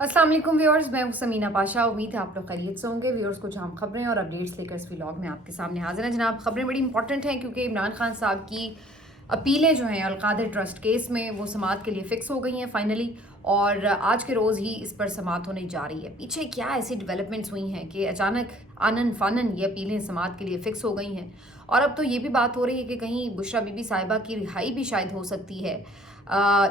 अस्सलाम वालेकुम व्यूअर्स, मैं हूं समीना पाशा। उम्मीद है आप लोग खैरियत से होंगे। व्यूअर्स कुछ अहम खबरें और अपडेट्स लेकर इस व्लॉग में आपके सामने हाजिर हैं जनाब। खबरें बड़ी इंपॉर्टेंट हैं क्योंकि इमरान खान साहब की अपीलें जो हैं अलकादिर ट्रस्ट केस में वो समाअत के लिए फ़िक्स हो गई हैं फाइनली, और आज के रोज़ ही इस पर समाअत होने जा रही है। पीछे क्या ऐसी डेवलपमेंट्स हुई हैं कि अचानक आनन फानन ये अपीलें समाअत के लिए फ़िक्स हो गई हैं, और अब तो ये भी बात हो रही है कि कहीं बुशरा बीबी साहिबा की रिहाई भी शायद हो सकती है,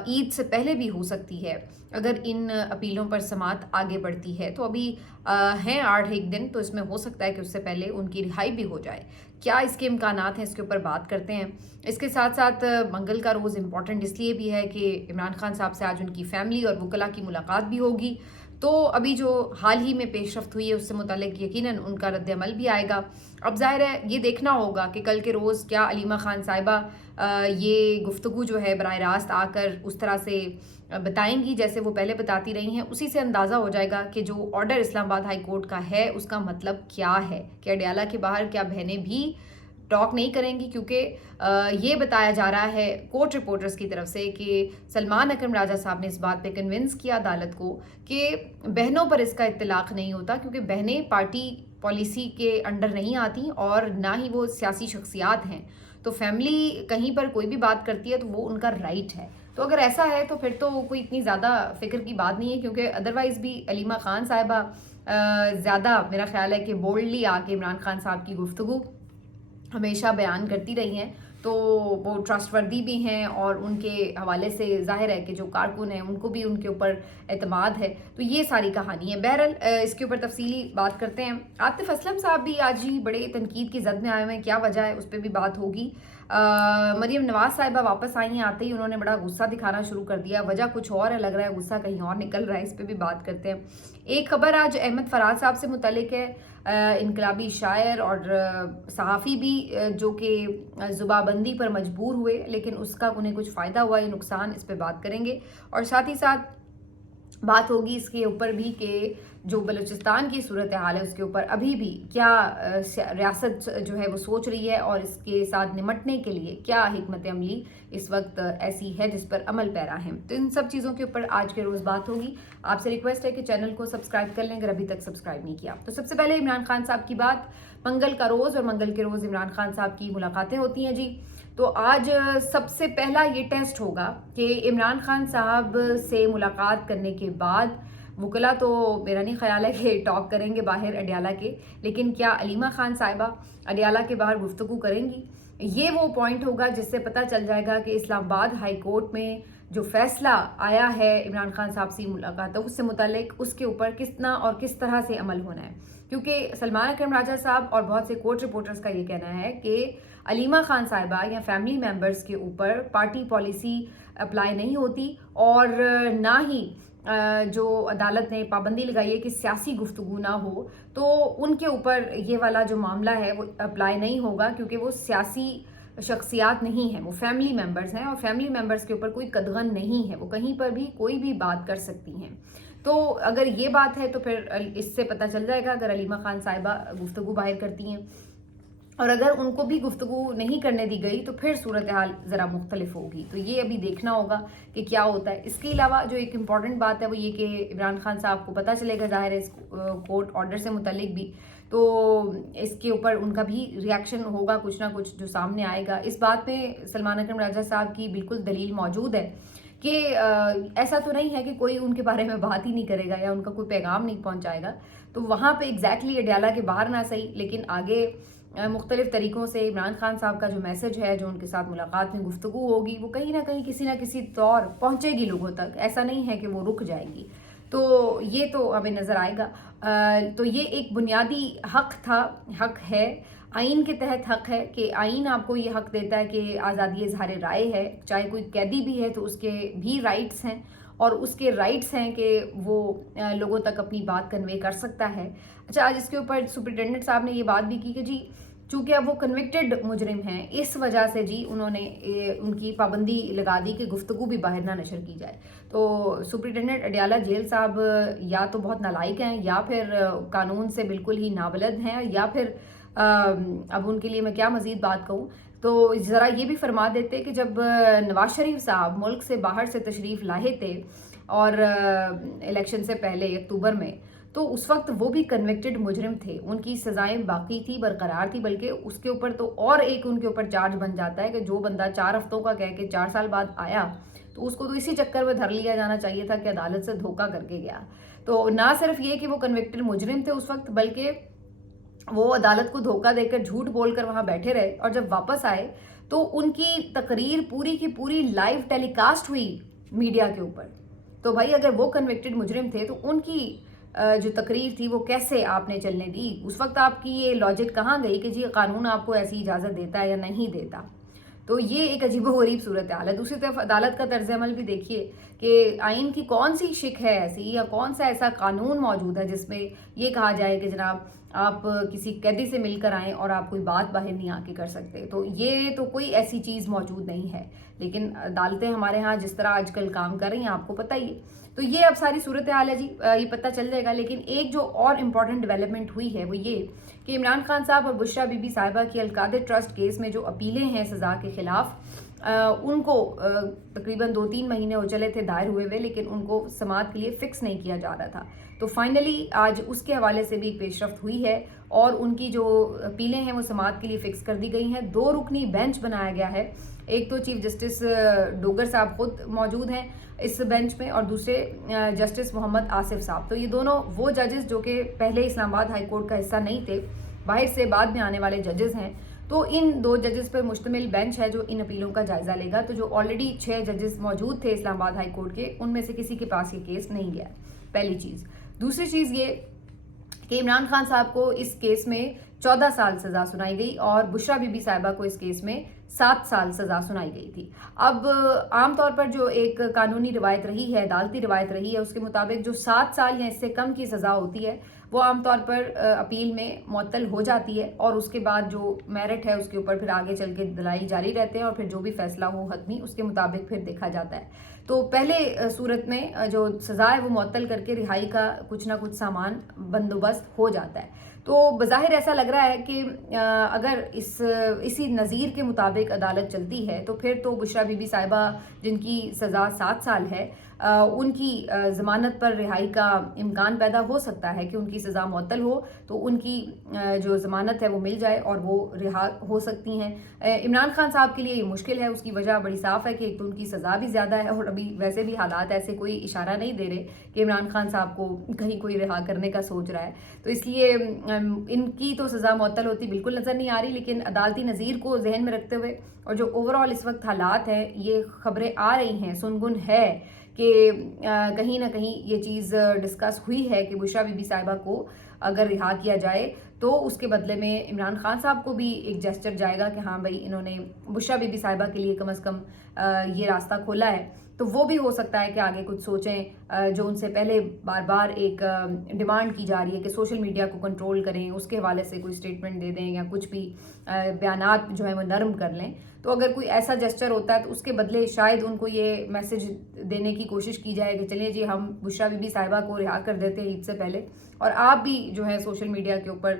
ईद से पहले भी हो सकती है अगर इन अपीलों पर समाअत आगे बढ़ती है। तो अभी हैं 8 दिन, तो इसमें हो सकता है कि उससे पहले उनकी रिहाई भी हो जाए। क्या इसके इम्कानात हैं, इसके ऊपर बात करते हैं। इसके साथ साथ मंगल का रोज़ इम्पॉर्टेंट इसलिए भी है कि इमरान खान साहब से आज उनकी फैमिली और वकला की मुलाकात भी होगी। तो अभी जो हाल ही में पेशरफ्त हुई है उससे मुतालिक यकीनन उनका रद्द-ए-अमल भी आएगा। अब ज़ाहिर है ये देखना होगा कि कल के रोज़ क्या अलीमा खान साहिबा ये गुफ्तगू जो है बराह रास्त आकर उस तरह से बताएंगी जैसे वो पहले बताती रही हैं। उसी से अंदाज़ा हो जाएगा कि जो ऑर्डर इस्लामाबाद हाई कोर्ट का है उसका मतलब क्या है। कि अडयाला के बाहर क्या बहनें भी टॉक नहीं करेंगी, क्योंकि ये बताया जा रहा है कोर्ट रिपोर्टर्स की तरफ से कि सलमान अकरम राजा साहब ने इस बात पे कन्विंस किया अदालत को कि बहनों पर इसका इत्तलाक नहीं होता, क्योंकि बहनें पार्टी पॉलिसी के अंडर नहीं आती और ना ही वो सियासी शख्सियात हैं। तो फैमिली कहीं पर कोई भी बात करती है तो वो उनका राइट है। तो अगर ऐसा है तो फिर तो कोई इतनी ज़्यादा फिक्र की बात नहीं है, क्योंकि अदरवाइज़ भी अलीमा खान साहिबा ज़्यादा मेरा ख्याल है कि बोल्डली आके इमरान खान साहब की गुफ्तगू हमेशा बयान करती रही हैं, तो वो ट्रस्टवर्दी भी हैं और उनके हवाले से ज़ाहिर है कि जो कारकुन हैं उनको भी उनके ऊपर एतमाद है। तो ये सारी कहानी है। बहरहाल इसके ऊपर तफसीली बात करते हैं। आतिफ असलम साहब भी आज ही बड़े तनकीद की जद में आए हुए हैं, क्या वजह है उस पर भी बात होगी। मरीम नवाज साहिबा वापस आई हैं, आते ही उन्होंने बड़ा गुस्सा दिखाना शुरू कर दिया। वजह कुछ और है, लग रहा है गुस्सा कहीं और निकल रहा है। इस पर भी बात करते हैं। एक खबर आज अहमद फराज साहब से मुतलिक है, इनकलाबी शायर और सहाफ़ी भी जो कि ज़ुबाबंदी पर मजबूर हुए, लेकिन उसका उन्हें कुछ फ़ायदा हुआ या नुकसान, इस पे बात करेंगे। और साथ ही साथ बात होगी इसके ऊपर भी कि जो बलूचिस्तान की सूरत हाल है उसके ऊपर अभी भी क्या रियासत जो है वो सोच रही है, और इसके साथ निमटने के लिए क्या हिकमत अमली इस वक्त ऐसी है जिस पर अमल पैरा है। तो इन सब चीज़ों के ऊपर आज के रोज़ बात होगी। आपसे रिक्वेस्ट है कि चैनल को सब्सक्राइब कर लें अगर अभी तक सब्सक्राइब नहीं किया। तो सबसे पहले इमरान खान साहब की बात। मंगल का रोज़ और मंगल के रोज़ इमरान खान साहब की मुलाकातें होती हैं जी। तो आज सबसे पहला ये टेस्ट होगा कि इमरान खान साहब से मुलाकात करने के बाद वकला तो मेरा नहीं ख्याल है कि टॉक करेंगे बाहर अडयाला के, लेकिन क्या अलीमा खान साहिबा अडयाला के बाहर गुफ्तगू करेंगी, ये वो पॉइंट होगा जिससे पता चल जाएगा कि इस्लामाबाद हाई कोर्ट में जो फैसला आया है इमरान खान साहब से मुलाकात उससे मुतालिक उसके ऊपर कितना और किस तरह से अमल होना है। क्योंकि सलमान अकरम राजा साहब और बहुत से कोर्ट रिपोर्टर्स का ये कहना है कि अलीमा खान साहिबा या फैमिली मेम्बर्स के ऊपर पार्टी पॉलिसी अप्लाई नहीं होती, और ना ही जो अदालत ने पाबंदी लगाई है कि सियासी गुफ्तगू ना हो, तो उनके ऊपर ये वाला जो मामला है वो अप्लाई नहीं होगा, क्योंकि वो सियासी शख्सियात नहीं है, वो फैमिली मेम्बर्स हैं और फैमिली मेम्बर्स के ऊपर कोई कदगन नहीं है, वो कहीं पर भी कोई भी बात कर सकती हैं। तो अगर ये बात है तो फिर इससे पता चल जाएगा अगर अलीमा खान साहिबा गुफ्तगू बाहर करती हैं, और अगर उनको भी गुफ्तगू नहीं करने दी गई तो फिर सूरत हाल ज़रा मुख्तलिफ होगी। तो ये अभी देखना होगा कि क्या होता है। इसके अलावा जो एक इम्पॉर्टेंट बात है वो ये कि इमरान खान साहब को पता चलेगा ज़ाहिर है इस कोर्ट ऑर्डर से मुतलिक भी, तो इसके ऊपर उनका भी रिएक्शन होगा, कुछ ना कुछ जो सामने आएगा। इस बात में सलमान अकरम राजा साहब की बिल्कुल दलील मौजूद है कि ऐसा तो नहीं है कि कोई उनके बारे में बात ही नहीं करेगा या उनका कोई पैगाम नहीं पहुंचाएगा। तो वहाँ पे एग्जैक्टली अडयाला के बाहर ना सही, लेकिन आगे मुख्तलिफ तरीक़ों से इमरान खान साहब का जो मैसेज है, जो उनके साथ मुलाकात में गुफ्तगू होगी, वो कहीं ना किसी तौर पहुँचेगी लोगों तक। ऐसा नहीं है कि वो रुक जाएगी। तो ये तो हमें नज़र आएगा। तो ये एक बुनियादी हक था, हक है, आइन के तहत हक है कि आइन आपको ये हक देता है कि आज़ादी इज़हार राय है, चाहे कोई कैदी भी है तो उसके भी राइट्स हैं, और उसके राइट्स हैं कि वो लोगों तक अपनी बात कन्वे कर सकता है। अच्छा, आज इसके ऊपर सुपरिटेंडेंट साहब ने ये बात भी की कि जी चूँकि अब वो कन्विक्टेड मुजरिम हैं, इस वजह से जी उन्होंने उनकी पाबंदी लगा दी कि गुफ्तगू भी बाहर ना नशर की जाए। तो सुपरिटेंडेंट अडयाला जेल साहब या तो बहुत नालायक हैं, या फिर कानून से बिल्कुल ही नाबलद हैं, या फिर अब उनके लिए मैं क्या मज़ीद बात कहूँ। तो ज़रा ये भी फरमा देते कि जब नवाज शरीफ साहब मुल्क से बाहर से तशरीफ़ लाए थे اور الیکشن سے پہلے اکتوبر میں، تو اس وقت وہ بھی کنوکٹڈ مجرم تھے، ان کی سزائیں باقی تھی، برقرار تھی، بلکہ اس کے اوپر تو اور ایک ان کے اوپر چارج بن جاتا ہے کہ جو بندہ 4 ہفتوں کا کہہ کے 4 سال بعد آیا تو اس کو تو اسی چکر میں دھر لیا جانا چاہیے تھا کہ عدالت سے دھوکہ کر کے گیا. تو نہ صرف یہ کہ وہ کنوکٹڈ مجرم تھے اس وقت، بلکہ وہ عدالت کو دھوکہ دے کر جھوٹ بول کر وہاں بیٹھے رہے، اور جب واپس آئے تو ان کی تقریر پوری کی پوری لائیو ٹیلی کاسٹ ہوئی میڈیا کے اوپر. تو بھائی اگر وہ کنوکٹڈ مجرم تھے تو ان کی جو تقریر تھی وہ کیسے آپ نے چلنے دی؟ اس وقت آپ کی یہ لاجک کہاں گئی کہ جی قانون آپ کو ایسی اجازت دیتا ہے یا نہیں دیتا؟ تو یہ ایک عجیب و غریب صورتحال ہے. دوسری طرف عدالت کا طرز عمل بھی دیکھیے کہ آئین کی کون سی شک ہے ایسی، یا کون سا ایسا قانون موجود ہے جس میں یہ کہا جائے کہ جناب آپ کسی قیدی سے مل کر آئیں اور آپ کوئی بات باہر نہیں آ کے کر سکتے. تو یہ تو کوئی ایسی چیز موجود نہیں ہے. لیکن عدالتیں ہمارے ہاں جس طرح آج کل کام کر رہی ہیں آپ کو پتہ ہی ہے. تو یہ اب ساری صورتحال ہے جی، یہ پتہ چل جائے گا. لیکن ایک جو اور امپورٹنٹ ڈیولپمنٹ ہوئی ہے وہ یہ کہ عمران خان صاحب اور بشریٰ بی بی صاحبہ کی القادر ٹرسٹ کیس میں جو اپیلیں ہیں سزا کے خلاف، ان کو تقریباً 2-3 مہینے ہو چلے تھے دائر ہوئے ہوئے، لیکن ان کو سماعت کے لیے فکس نہیں کیا جا رہا تھا. تو فائنلی آج اس کے حوالے سے بھی ایک پیش رفت ہوئی ہے اور ان کی جو اپیلیں ہیں وہ سماعت کے لیے فکس کر دی گئی ہیں. 2 رکنی بینچ بنایا گیا ہے. ایک تو چیف جسٹس ڈوگر صاحب خود موجود ہیں اس بینچ میں، اور دوسرے جسٹس محمد آصف صاحب. تو یہ دونوں وہ ججز جو کہ پہلے اسلام آباد ہائی کورٹ کا حصہ نہیں تھے، باہر سے بعد میں آنے والے ججز ہیں. تو ان 2 ججز پر مشتمل بینچ ہے جو ان اپیلوں کا جائزہ لے گا. تو جو آلریڈی 6 ججز موجود تھے اسلام آباد ہائی کورٹ کے، ان میں سے کسی کے پاس یہ کیس نہیں گیا. پہلی چیز. دوسری چیز یہ کہ عمران خان صاحب کو اس کیس میں 14 سال سزا سنائی گئی اور بشریٰ بی بی صاحبہ کو اس کیس میں 7 سال سزا سنائی گئی تھی. اب عام طور پر جو ایک قانونی روایت رہی ہے، عدالتی روایت رہی ہے، اس کے مطابق جو 7 سال یا اس سے کم کی سزا ہوتی ہے وہ عام طور پر اپیل میں معطل ہو جاتی ہے، اور اس کے بعد جو میرٹ ہے اس کے اوپر پھر آگے چل کے دلائل جاری رہتے ہیں، اور پھر جو بھی فیصلہ ہو حتمی اس کے مطابق پھر دیکھا جاتا ہے. تو پہلے صورت میں جو سزا ہے وہ معطل کر کے رہائی کا کچھ نہ کچھ سامان بندوبست ہو جاتا ہے. تو بظاہر ایسا لگ رہا ہے کہ اگر اسی نظیر کے مطابق عدالت چلتی ہے تو پھر تو بشریٰ بی بی صاحبہ جن کی سزا 7 سال ہے، ان کی ضمانت پر رہائی کا امکان پیدا ہو سکتا ہے کہ ان کی سزا معطل ہو تو ان کی جو ضمانت ہے وہ مل جائے اور وہ رہا ہو سکتی ہیں. عمران خان صاحب کے لیے یہ مشکل ہے. اس کی وجہ بڑی صاف ہے کہ ایک تو ان کی سزا بھی زیادہ ہے، اور ابھی ویسے بھی حالات ایسے کوئی اشارہ نہیں دے رہے کہ عمران خان صاحب کو کہیں کوئی رہا کرنے کا سوچ رہا ہے. تو اس لیے ان کی تو سزا معطل ہوتی بالکل نظر نہیں آ رہی. لیکن عدالتی نظیر کو ذہن میں رکھتے ہوئے اور جو اوور آل اس وقت حالات ہیں، یہ خبریں آ رہی ہیں، سنگن ہے کہ کہیں نہ کہیں یہ چیز ڈسکس ہوئی ہے کہ بشریٰ بی بی صاحبہ کو اگر رہا کیا جائے تو اس کے بدلے میں عمران خان صاحب کو بھی ایک جسچر جائے گا کہ ہاں بھائی انہوں نے بشریٰ بی بی صاحبہ کے لیے کم از کم یہ راستہ کھولا ہے. تو وہ بھی ہو سکتا ہے کہ آگے کچھ سوچیں. جو ان سے پہلے بار بار ایک ڈیمانڈ کی جا رہی ہے کہ سوشل میڈیا کو کنٹرول کریں، اس کے حوالے سے کوئی سٹیٹمنٹ دے دیں یا کچھ بھی بیانات جو ہیں وہ نرم کر لیں. تو اگر کوئی ایسا جسچر ہوتا ہے تو اس کے بدلے شاید ان کو یہ میسج دینے کی کوشش کی جائے کہ چلیے جی ہم بشریٰ بی بی صاحبہ کو رہا کر دیتے ہیں عید سے پہلے، اور آپ بھی جو ہے سوشل میڈیا کے اوپر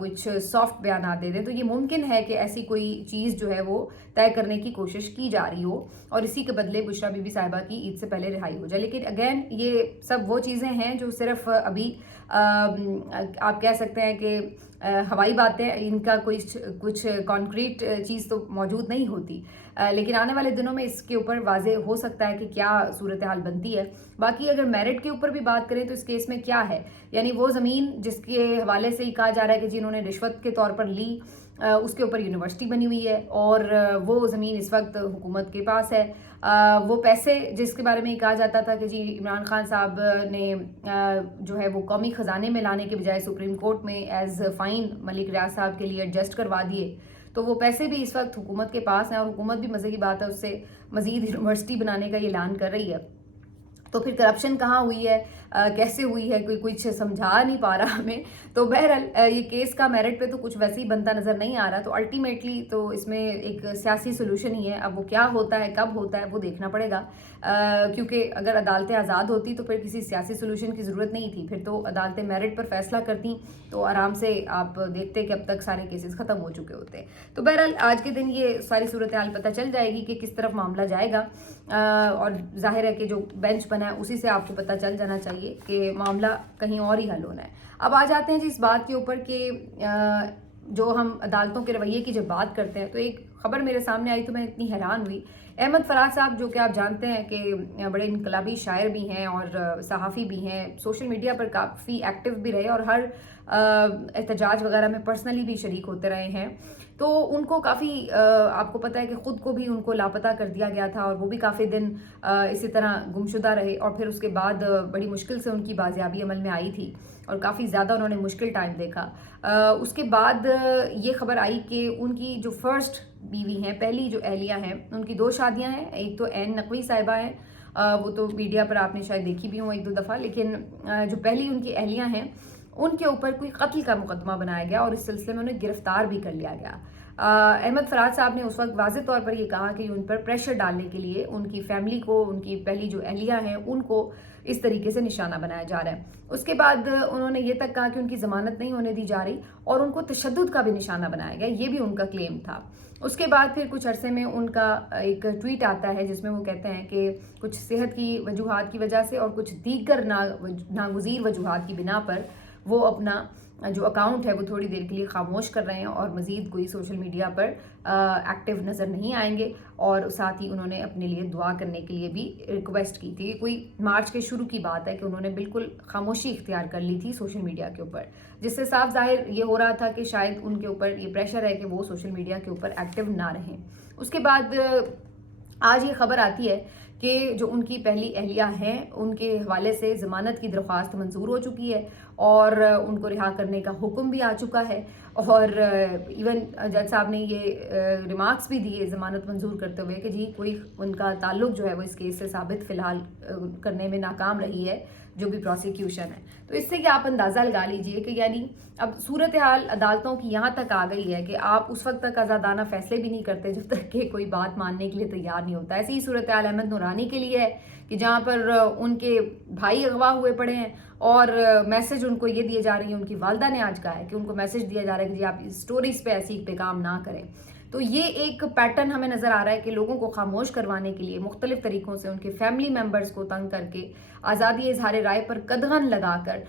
کچھ سافٹ بیانات دے دیں. تو یہ ممکن ہے کہ ایسی کوئی چیز جو ہے وہ طے کرنے کی کوشش کی جا رہی ہو اور اسی کے بدلے بشریٰ بی بی صاحبہ کی عید سے پہلے رہائی ہو جائے. لیکن اگین یہ سب وہ چیزیں ہیں جو صرف ابھی آپ کہہ سکتے ہیں کہ ہوائی باتیں، ان کا کوئی کچھ کانکریٹ چیز تو موجود نہیں ہوتی. لیکن آنے والے دنوں میں اس کے اوپر واضح ہو سکتا ہے کہ کیا صورتحال بنتی ہے. باقی اگر میرٹ کے اوپر بھی بات کریں تو اس کیس میں کیا ہے، یعنی وہ زمین جس کے حوالے سے ہی کہا جا رہا ہے کہ جنہوں نے رشوت کے طور پر لی، اس کے اوپر یونیورسٹی بنی ہوئی ہے اور وہ زمین اس وقت حکومت کے پاس ہے. وہ پیسے جس کے بارے میں یہ کہا جاتا تھا کہ جی عمران خان صاحب نے جو ہے وہ قومی خزانے میں لانے کے بجائے سپریم کورٹ میں ایز فائن ملک ریاض صاحب کے لیے ایڈجسٹ کروا دیے، تو وہ پیسے بھی اس وقت حکومت کے پاس ہیں اور حکومت بھی مزے کی بات ہے اس سے مزید یونیورسٹی بنانے کا اعلان کر رہی ہے. تو پھر کرپشن کہاں ہوئی ہے؟ कैसे हुई है, कोई कुछ समझा नहीं पा रहा हमें। तो बहरहाल ये केस का मेरिट पे तो कुछ वैसे ही बनता नज़र नहीं आ रहा, तो अल्टीमेटली तो इसमें एक सियासी सोल्यूशन ही है। अब वो क्या होता है, कब होता है, वो देखना पड़ेगा, क्योंकि अगर अदालतें आज़ाद होती तो फिर किसी सियासी सोल्यूशन की ज़रूरत नहीं थी, फिर तो अदालतें मेरिट पर फैसला करती तो आराम से आप देखते कि अब तक सारे केसेस ख़त्म हो चुके होते। तो बहरहाल आज के दिन ये सारी सूरत हाल पता चल जाएगी कि किस तरफ मामला जाएगा, और जाहिर है कि जो बेंच बना है उसी से आपको पता चल जाना चाहिए कि मामला कहीं और ही हल होना है। अब आ जाते हैं जी इस बात के ऊपर कि जो हम अदालतों के रवैये की जब बात करते हैं तो एक खबर मेरे सामने आई तो मैं इतनी हैरान हुई। अहमद फराज साहब, जो कि आप जानते हैं कि बड़े इनकलाबी शायर भी हैं और सहाफ़ी भी हैं, सोशल मीडिया पर काफ़ी एक्टिव भी रहे और हर एहतजाज वगैरह में पर्सनली भी शरीक होते रहे हैं। तो उनको काफ़ी आपको पता है कि ख़ुद को भी उनको लापता कर दिया गया था और वो भी काफ़ी दिन इसी तरह गुमशुदा रहे, और फिर उसके बाद बड़ी मुश्किल से उनकी बाजियाबी अमल में आई थी और काफ़ी ज़्यादा उन्होंने मुश्किल टाइम देखा। उसके बाद ये खबर आई कि उनकी जो फर्स्ट बीवी हैं, पहली जो अहलिया हैं, उनकी 2 शादियां हैं। एक तो एन नकवी साहिबा हैं, वो तो मीडिया पर आपने शायद देखी भी हो 1-2 दफ़ा, लेकिन जो पहली उनकी अहलिया हैं उनके ऊपर कोई कत्ल का मुकदमा बनाया गया और इस सिलसिले में उन्हें गिरफ्तार भी कर लिया गया। अहमद फराज साहब ने उस वक्त वाज़ेह तौर पर ये कहा कि उन पर प्रेशर डालने के लिए उनकी फैमिली को, उनकी पहली जो अहलिया हैं उनको इस तरीके से निशाना बनाया जा रहा है। उसके बाद उन्होंने ये तक कहा कि उनकी ज़मानत नहीं होने दी जा रही और उनको तशद्दुद का भी निशाना बनाया गया, ये भी उनका क्लेम था। उसके बाद फिर कुछ अरसे में उनका एक ट्वीट आता है जिसमें वो कहते हैं कि कुछ सेहत की वजूहात की वजह से और कुछ दीगर नागुज़ीर वजूहात की बिना पर वो अपना जो अकाउंट है वो थोड़ी देर के लिए खामोश कर रहे हैं और मज़ीद कोई सोशल मीडिया पर एक्टिव नज़र नहीं आएंगे। और साथ ही उन्होंने अपने लिए दुआ करने के लिए भी रिक्वेस्ट की थी। कोई मार्च के शुरू की बात है कि उन्होंने बिल्कुल खामोशी इख्तियार कर ली थी सोशल मीडिया के ऊपर, जिससे साफ जाहिर ये हो रहा था कि शायद उनके ऊपर ये प्रेशर है कि वो सोशल मीडिया के ऊपर एक्टिव ना रहें। उसके बाद आज ये खबर आती है कि जो उनकी पहली अहलिया हैं उनके हवाले से ज़मानत की दरख्वास्त मंजूर हो चुकी है और उनको रिहा करने का हुक्म भी आ चुका है। और इवन जज साहब ने ये रिमार्क्स भी दिए ज़मानत मंजूर करते हुए कि जी कोई उनका ताल्लुक जो है वो इस केस से साबित फ़िलहाल करने में नाकाम रही है जो भी प्रोसिक्यूशन है। तो इससे कि आप अंदाज़ा लगा लीजिए कि यानी अब सूरत हाल अदालतों की यहाँ तक आ गई है कि आप उस वक्त तक आज़ादाना फैसले भी नहीं करते जब तक कि कोई बात मानने के लिए तैयार नहीं होता। ऐसी ही सूरत हाल अहमद नूरानी के लिए है कि जहाँ पर उनके भाई अगवा हुए पड़े हैं और मैसेज उनको ये दिए जा रही हैं, उनकी वालदा ने आज कहा है कि उनको मैसेज दिया जा रहा है कि जी आप इस स्टोरीज पे ऐसी पे काम ना करें। तो ये एक पैटर्न हमें नज़र आ रहा है कि लोगों को खामोश करवाने के लिए मुख्तलिफ तरीक़ों से उनके फैमिली मेम्बर्स को तंग करके आज़ादी इज़हार राय पर कदगन लगाकर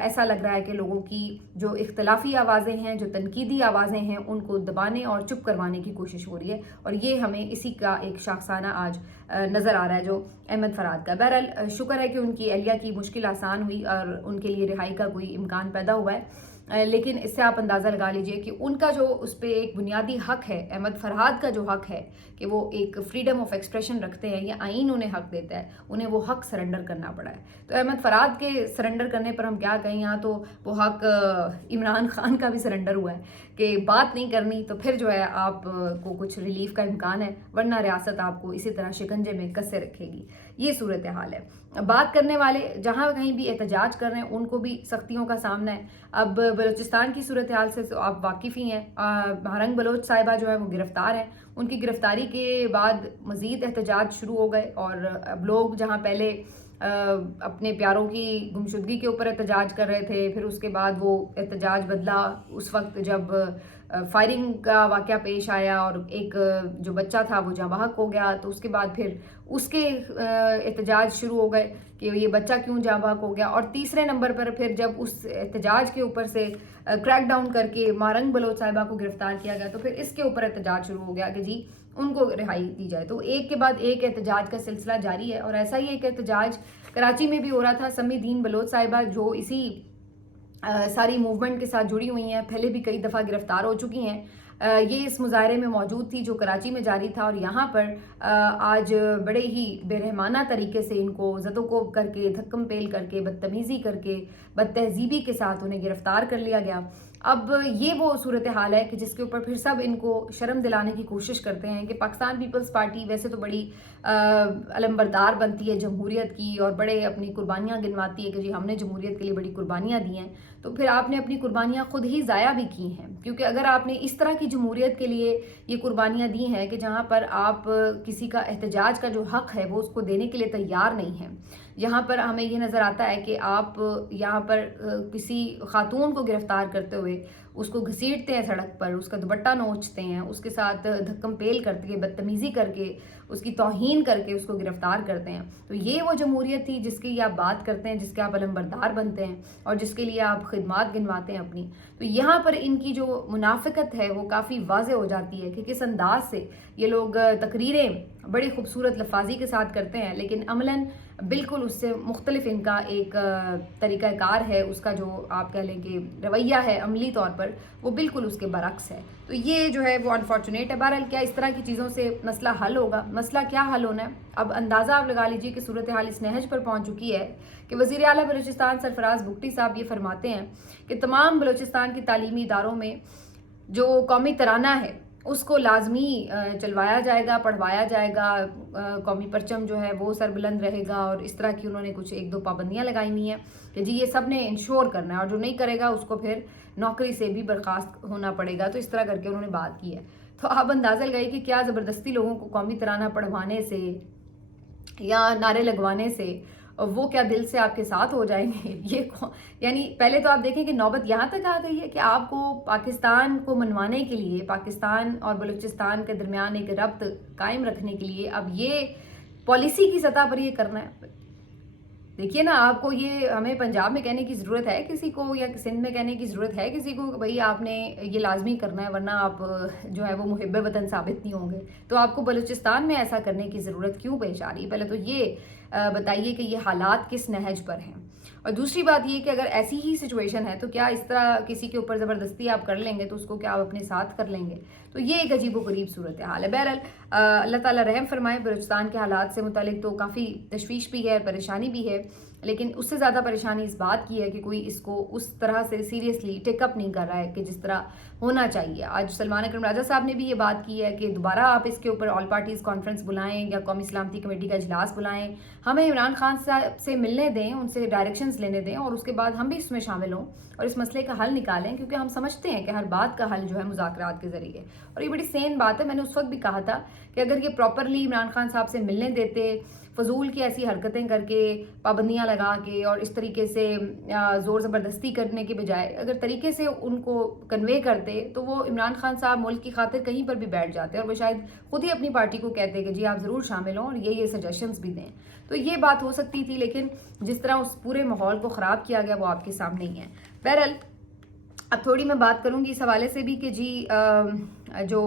ऐसा लग रहा है कि लोगों की जो इख्तलाफी आवाज़ें हैं, जो तनकीदी आवाज़ें हैं, उनको दबाने और चुप करवाने की कोशिश हो रही है। और ये हमें इसी का एक शाखसाना आज नज़र आ रहा है जो अहमद फराज का। बहरहाल शुक्र है कि उनकी अहलिया की मुश्किल आसान हुई और उनके लिए रिहाई का कोई इम्कान पैदा हुआ है। लेकिन इससे आप अंदाज़ा लगा लीजिए कि उनका जो उस पर एक बुनियादी हक है, अहमद फरहाद का जो हक है कि वो एक फ्रीडम ऑफ एक्सप्रेशन रखते हैं, ये आइन उन्हें हक देता है, उन्हें वो हक सरेंडर करना पड़ा है। तो अहमद फरहाद के सरेंडर करने पर हम क्या कहें, यहाँ तो वो हक इमरान खान का भी सरेंडर हुआ है कि बात नहीं करनी तो फिर जो है आप को कुछ रिलीफ का इम्कान है, वरना रियासत आपको इसी तरह शिकंजे में कसे रखेगी। ये सूरत हाल है। बात करने वाले जहाँ कहीं भी एहतजाज कर रहे हैं उनको भी सख्तियों का सामना है। अब बलूचिस्तान की सूरत हाल से तो आप वाकिफ़ ही हैं। महारंग बलोच साहिबा जो है वो गिरफ़्तार हैं। उनकी गिरफ़्तारी के बाद मज़ीद एहतजाज शुरू हो गए और अब लोग जहाँ पहले अपने प्यारों की गुमशुदगी के ऊपर एहतजाज कर रहे थे, फिर उसके बाद वो एहतजाज बदला उस वक्त जब फायरिंग का वाक़या पेश आया और एक जो बच्चा था वो जाँ बहक हो गया। तो उसके बाद फिर उसके एहतजाज शुरू हो गए कि ये बच्चा क्यों जाँ बहक हो गया। और तीसरे नंबर पर फिर जब उस एहतजाज के ऊपर से क्रैक डाउन करके महारंग बलोच साहिबा को गिरफ़्तार किया गया, तो फिर इसके ऊपर एहतजाज शुरू हो गया कि जी उनको रिहाई दी जाए। तो एक के बाद एक एहतजाज का सिलसिला जारी है। और ऐसा ही एक एहतजाज कराची में भी हो रहा था। समी दीन बलोच साहिबा जो इसी सारी मूवमेंट के साथ जुड़ी हुई हैं, पहले भी कई दफ़ा गिरफ़्तार हो चुकी हैं। ये इस मुजाहरे में मौजूद थी जो कराची में जारी था और यहाँ पर आज बड़े ही बेरहमाना तरीके से इनको ज़दोकोब करके, धक्कम पेल करके, बदतमीज़ी करके, बदतहजीबी के साथ उन्हें गिरफ़्तार कर लिया गया। اب یہ وہ صورتحال ہے کہ جس کے اوپر پھر سب ان کو شرم دلانے کی کوشش کرتے ہیں کہ پاکستان پیپلز پارٹی ویسے تو بڑی علمبردار بنتی ہے جمہوریت کی اور بڑے اپنی قربانیاں گنواتی ہے کہ جی ہم نے جمہوریت کے لیے بڑی قربانیاں دی ہیں، تو پھر آپ نے اپنی قربانیاں خود ہی ضائع بھی کی ہیں، کیونکہ اگر آپ نے اس طرح کی جمہوریت کے لیے یہ قربانیاں دی ہیں کہ جہاں پر آپ کسی کا احتجاج کا جو حق ہے وہ اس کو دینے کے لیے تیار نہیں ہیں، یہاں پر ہمیں یہ نظر آتا ہے کہ آپ یہاں پر کسی خاتون کو گرفتار کرتے ہوئے اس کو گھسیٹتے ہیں سڑک پر، اس کا دوپٹہ نوچتے ہیں، اس کے ساتھ دھکم پیل کر کے بدتمیزی کر کے اس کی توہین کر کے اس کو گرفتار کرتے ہیں، تو یہ وہ جمہوریت تھی جس کی آپ بات کرتے ہیں، جس کے آپ علمبردار بنتے ہیں اور جس کے لیے آپ خدمات گنواتے ہیں اپنی. تو یہاں پر ان کی جو منافقت ہے وہ کافی واضح ہو جاتی ہے کہ کس انداز سے یہ لوگ تقریریں بڑی خوبصورت لفاظی کے ساتھ کرتے ہیں، لیکن عملاً بالکل اس سے مختلف ان کا ایک طریقہ کار ہے، اس کا جو آپ کہہ لیں کہ رویہ ہے عملی طور پر وہ بالکل اس کے برعکس ہے. تو یہ جو ہے وہ انفارچونیٹ ہے. بہرحال کیا اس طرح کی چیزوں سے مسئلہ حل ہوگا؟ مسئلہ کیا حل ہونا ہے؟ اب اندازہ آپ لگا لیجیے کہ صورتحال اس نہج پر پہنچ چکی ہے کہ وزیر اعلیٰ بلوچستان سرفراز بگٹی صاحب یہ فرماتے ہیں کہ تمام بلوچستان کی تعلیمی اداروں میں جو قومی ترانہ ہے اس کو لازمی چلوایا جائے گا، پڑھوایا جائے گا، قومی پرچم جو ہے وہ سربلند رہے گا، اور اس طرح کی انہوں نے کچھ ایک دو پابندیاں لگائی ہوئی ہیں کہ جی یہ سب نے انشور کرنا ہے، اور جو نہیں کرے گا اس کو پھر نوکری سے بھی برخاست ہونا پڑے گا. تو اس طرح کر کے انہوں نے بات کی ہے. تو آپ اندازہ لگائیے کہ کیا زبردستی لوگوں کو قومی ترانہ پڑھوانے سے یا نعرے لگوانے سے وہ کیا دل سے آپ کے ساتھ ہو جائیں گے؟ یعنی پہلے تو آپ دیکھیں کہ نوبت یہاں تک آ گئی ہے کہ آپ کو پاکستان کو منوانے کے لیے، پاکستان اور بلوچستان کے درمیان ایک ربط قائم رکھنے کے لیے اب یہ پالیسی کی سطح پر یہ کرنا ہے. دیکھیے نا، آپ کو یہ ہمیں پنجاب میں کہنے کی ضرورت ہے کسی کو، یا سندھ میں کہنے کی ضرورت ہے کسی کو کہ بھائی آپ نے یہ لازمی کرنا ہے ورنہ آپ جو ہے وہ محب وطن ثابت نہیں ہوں گے. تو آپ کو بلوچستان میں ایسا کرنے کی ضرورت کیوں پیش آ رہی ہے؟ پہلے تو یہ بتائیے کہ یہ حالات کس نہج پر ہیں. اور دوسری بات یہ کہ اگر ایسی ہی سچویشن ہے تو کیا اس طرح کسی کے اوپر زبردستی آپ کر لیں گے تو اس کو کیا آپ اپنے ساتھ کر لیں گے؟ تو یہ ایک عجیب و غریب صورتحال ہے. بہرحال اللہ تعالیٰ رحم فرمائے. بلوچستان کے حالات سے متعلق تو کافی تشویش بھی ہے، پریشانی بھی ہے، لیکن اس سے زیادہ پریشانی اس بات کی ہے کہ کوئی اس کو اس طرح سے سیریسلی ٹیک اپ نہیں کر رہا ہے کہ جس طرح ہونا چاہیے. آج سلمان اکرم راجہ صاحب نے بھی یہ بات کی ہے کہ دوبارہ آپ اس کے اوپر آل پارٹیز کانفرنس بلائیں یا قومی سلامتی کمیٹی کا اجلاس بلائیں، ہمیں عمران خان صاحب سے ملنے دیں، ان سے ڈائریکشنز لینے دیں، اور اس کے بعد ہم بھی اس میں شامل ہوں اور اس مسئلے کا حل نکالیں، کیونکہ ہم سمجھتے ہیں کہ ہر بات کا حل جو ہے مذاکرات کے ذریعے. اور یہ بڑی سین بات ہے. میں نے اس وقت بھی کہا تھا کہ اگر یہ پراپرلی عمران خان صاحب سے ملنے دیتے، فضول کی ایسی حرکتیں کر کے، پابندیاں لگا کے اور اس طریقے سے زور زبردستی کرنے کے بجائے اگر طریقے سے ان کو کنوے کرتے تو وہ عمران خان صاحب ملک کی خاطر کہیں پر بھی بیٹھ جاتے اور وہ شاید خود ہی اپنی پارٹی کو کہتے کہ جی آپ ضرور شامل ہوں اور یہ سجیشنز بھی دیں. تو یہ بات ہو سکتی تھی، لیکن جس طرح اس پورے ماحول کو خراب کیا گیا وہ آپ کے سامنے ہی ہے. بہرحال اب تھوڑی میں بات کروں گی اس حوالے سے بھی کہ جی جو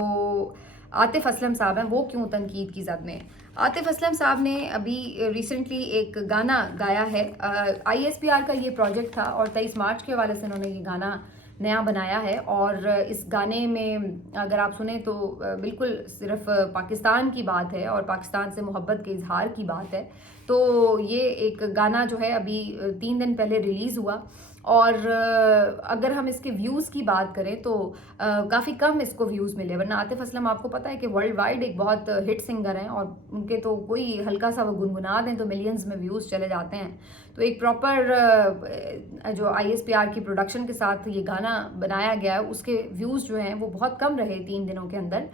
عاطف اسلم صاحب ہیں وہ کیوں تنقید کی زد میں ہیں. عاطف اسلم صاحب نے ابھی ریسنٹلی ایک گانا گایا ہے. ISPR کا یہ پروجیکٹ تھا اور 23 مارچ کے حوالے سے انہوں نے یہ گانا نیا بنایا ہے، اور اس گانے میں اگر آپ سنیں تو بالکل صرف پاکستان کی بات ہے اور پاکستان سے محبت کے اظہار کی بات ہے. تو یہ ایک گانا جو ہے ابھی 3 دن پہلے ریلیز ہوا، اور اگر ہم اس کے ویوز کی بات کریں تو کافی کم اس کو ویوز ملے، ورنہ عاطف اسلم آپ کو پتہ ہے کہ ورلڈ وائڈ ایک بہت ہٹ سنگر ہیں اور ان کے تو کوئی ہلکا سا وہ گنگنا دیں تو ملینز میں ویوز چلے جاتے ہیں. تو ایک پراپر جو ISPR کی پروڈکشن کے ساتھ یہ گانا بنایا گیا ہے، اس کے ویوز جو ہیں وہ بہت کم رہے 3 دنوں کے اندر.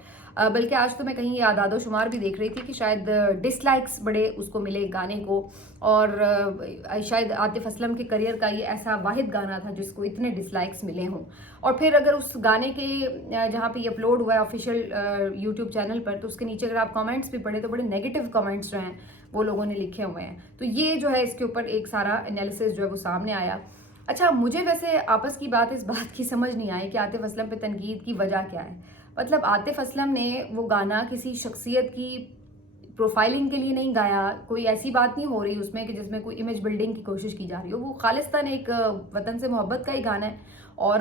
بلکہ آج تو میں کہیں یہ اعداد و شمار بھی دیکھ رہی تھی کہ شاید ڈس لائکس بڑے اس کو ملے گانے کو، اور شاید عاطف اسلم کے کریئر کا یہ ایسا واحد گانا تھا جس کو اتنے ڈس لائکس ملے ہوں. اور پھر اگر اس گانے کے جہاں پہ یہ اپلوڈ ہوا ہے آفیشیل YouTube چینل پر، تو اس کے نیچے اگر آپ کامنٹس بھی پڑھیں تو بڑے نیگیٹو کامنٹس جو ہیں وہ لوگوں نے لکھے ہوئے ہیں. تو یہ جو ہے اس کے اوپر ایک سارا انالیسس جو ہے وہ سامنے آیا. اچھا، مجھے ویسے آپس کی بات اس بات کی سمجھ نہیں آئی کہ عاطف اسلم پہ تنقید کی وجہ کیا ہے. مطلب عاطف اسلم نے وہ گانا کسی شخصیت کی پروفائلنگ کے لیے نہیں گایا، کوئی ایسی بات نہیں ہو رہی اس میں کہ جس میں کوئی امیج بلڈنگ کی کوشش کی جا رہی ہو. وہ خالصتاً ایک وطن سے محبت کا ہی گانا ہے، اور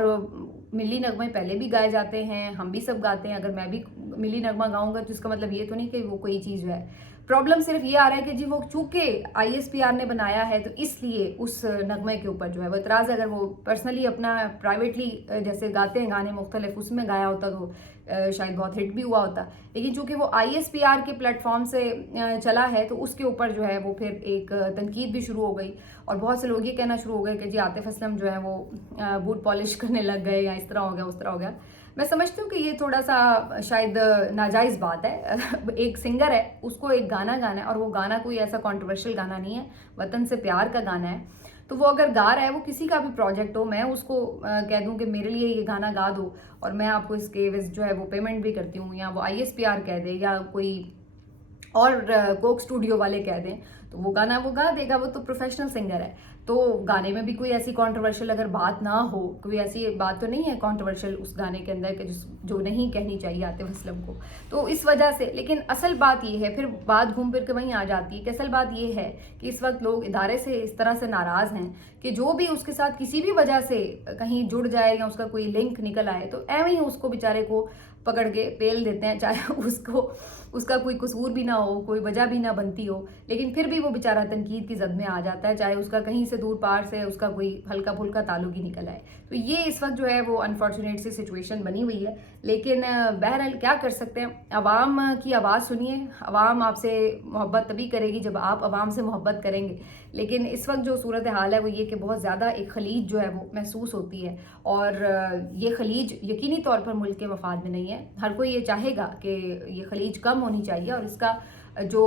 ملی نغمے پہلے بھی گائے جاتے ہیں، ہم بھی سب گاتے ہیں. اگر میں بھی ملی نغمہ گاؤں گا تو اس کا مطلب یہ تو نہیں کہ وہ کوئی چیز جو ہے प्रॉब्लम सिर्फ ये आ रहा है कि जी वो चूंकि ISPR ने बनाया है तो इसलिए उस नगमे के ऊपर जो है वो इतराज़ है। अगर वो पर्सनली अपना प्राइवेटली जैसे गाते हैं गाने मुख्तलिफ उसमें गाया होता तो शायद बहुत हिट भी हुआ होता, लेकिन चूंकि वो ISPR के प्लेटफॉर्म से चला है तो उसके ऊपर जो है वो फिर एक तनकीद भी शुरू हो गई और बहुत से लोग ये कहना शुरू हो गए कि जी आतिफ असलम जो है वो बूट पॉलिश करने लग गए या इस तरह हो गया उस तरह हो गया। मैं समझती हूँ कि ये थोड़ा सा शायद नाजायज़ बात है। एक सिंगर है, उसको एक गाना गाना है और वो गाना कोई ऐसा कॉन्ट्रोवर्शियल गाना नहीं है, वतन से प्यार का गाना है, तो वो अगर गा रहा है, वो किसी का भी प्रोजेक्ट हो, मैं उसको कह दूं कि मेरे लिए ये गाना गा दो और मैं आपको इसके एवज जो है वो पेमेंट भी करती हूँ, या वो ISPR कह दे या कोई और कोक स्टूडियो वाले कह दें तो वो गाना वो गा देगा, वो तो प्रोफेशनल सिंगर है। तो गाने में भी कोई ऐसी कंट्रोवर्शियल अगर बात ना हो, कोई ऐसी बात तो नहीं है कंट्रोवर्शियल उस गाने के अंदर कि जो नहीं कहनी चाहिए आतिफ असलम को, तो इस वजह से। लेकिन असल बात ये है, फिर बात घूम फिर के वहीं आ जाती है कि असल बात ये है कि इस वक्त लोग इदारे से इस तरह से नाराज़ हैं कि जो भी उसके साथ किसी भी वजह से कहीं जुड़ जाए या उसका कोई लिंक निकल आए तो एवं ही उसको बेचारे को पकड़ के पेल देते हैं, चाहे उसका कोई कसूर भी ना हो, कोई वजह भी ना बनती हो, लेकिन फिर भी वो बेचारा तनकीद की जद में आ जाता है, चाहे उसका कहीं से दूर पार से उसका कोई हल्का फुल्का ताल्लुक ही निकल आए। तो ये इस वक्त जो है वो अनफॉर्चुनेट सी सिचुएशन बनी हुई है। लेकिन बहरहाल क्या कर सकते हैं, अवाम की आवाज़ सुनिए। अवाम आपसे मोहब्बत तभी करेगी जब आप अवाम से मोहब्बत करेंगे। लेकिन इस वक्त जो सूरत हाल है वो ये कि बहुत ज़्यादा एक खलीज जो है वो महसूस होती है, और ये खलीज यकीनी तौर पर मुल्क के मफाद में नहीं है। हर कोई ये चाहेगा कि ये खलीज कम होनी चाहिए, और इसका जो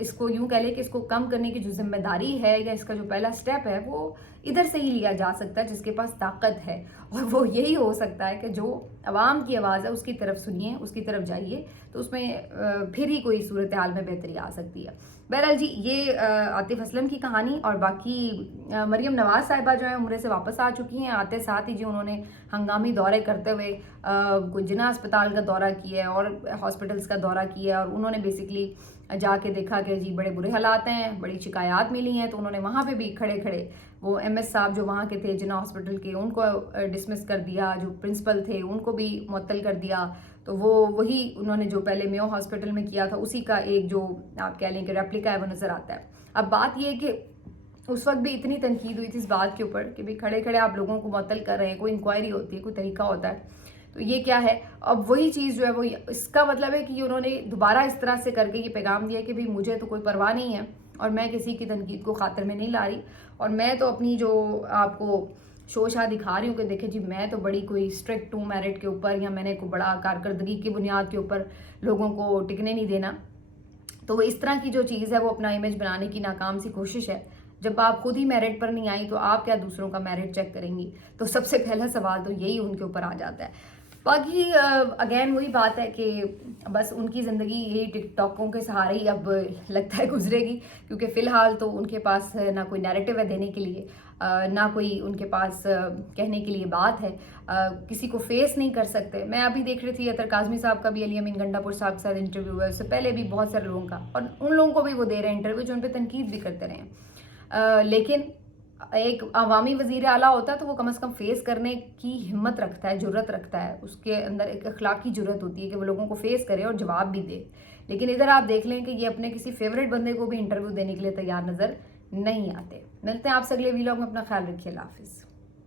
इसको यूं कह ले कि इसको कम करने की जो जिम्मेदारी है या इसका जो पहला स्टेप है वो इधर से ही लिया जा सकता है, जिसके पास ताकत है, और वो यही हो सकता है कि जो अवाम की आवाज़ है उसकी तरफ सुनिए, उसकी तरफ जाइए, तो उसमें फिर ही कोई सूरत हाल में बेहतरी आ सकती है। बहरहाल जी, ये आतिफ असलम की कहानी। और बाकी मरियम नवाज़ साहिबा जो है उम्र से वापस आ चुकी हैं। आते साथ ही जी उन्होंने हंगामी दौरे करते हुए जिना अस्पताल का दौरा किया है और हॉस्पिटल्स का दौरा किया है, और उन्होंने बेसिकली जाके देखा कि जी बड़े बुरे हालात हैं, बड़ी शिकायत मिली हैं, तो उन्होंने वहाँ पे भी खड़े खड़े वो MS साहब जो वहाँ के थे जिना हॉस्पिटल के, उनको डिसमिस कर दिया, जो प्रिंसिपल थे उनको भी मुअत्तल कर दिया। तो वो वही उन्होंने जो पहले मेयो हॉस्पिटल में किया था उसी का एक जो आप कह लें कि रेप्लिका है वो नज़र आता है। अब बात ये है कि उस वक्त भी इतनी तनकीद हुई थी इस बात के ऊपर कि भाई खड़े खड़े आप लोगों को मुअत्तल कर रहे हैं, कोई इंक्वायरी होती है, कोई तरीका होता है, तो ये क्या है। अब वही चीज़ जो है वो इसका मतलब है कि उन्होंने दोबारा इस तरह से करके ये पैगाम दिया कि भाई मुझे तो कोई परवाह नहीं है और मैं किसी की तनकीद को खातिर में नहीं ला रही, और मैं तो अपनी जो आपको शोशा दिखा रही हूँ कि देखे जी मैं तो बड़ी कोई स्ट्रिक्ट हूँ मेरिट के ऊपर, या मैंने कोई बड़ा कारकर्दगी की बुनियाद के ऊपर लोगों को टिकने नहीं देना। तो वो इस तरह की जो चीज़ है वो अपना इमेज बनाने की नाकाम सी कोशिश है। जब आप खुद ही मेरिट पर नहीं आई तो आप क्या दूसरों का मेरिट चेक करेंगी? तो सबसे पहला सवाल तो यही उनके ऊपर आ जाता है। बाकी अगेन वही बात है कि बस उनकी ज़िंदगी यही टिकटॉकों के सहारे ही अब लगता है गुजरेगी, क्योंकि फ़िलहाल तो उनके पास ना कोई नैरेटिव है देने के लिए, ना कोई उनके पास कहने के लिए बात है, किसी को फेस नहीं कर सकते। मैं अभी देख रही थी अतर काज़मी साहब का भी अली अमीन गंडापुर साहब के साथ इंटरव्यू है, उससे पहले भी बहुत सारे लोगों का, और उन लोगों को भी वो दे रहे हैं इंटरव्यू जो उन पर तनकीद भी करते रहे। लेकिन एक अवामी वज़ीर आला होता है तो वो कम से कम फेस करने की हिम्मत रखता है, जुर्रत रखता है, उसके अंदर एक अखलाकी जुर्रत होती है कि वो लोगों को फेस करे और जवाब भी दे। लेकिन इधर आप देख लें कि ये अपने किसी फेवरेट बंदे को भी इंटरव्यू देने के लिए तैयार नज़र नहीं आते। मिलते हैं आपसे अगले वीलॉग में, अपना ख्याल रखिए, अल्लाह हाफिज़।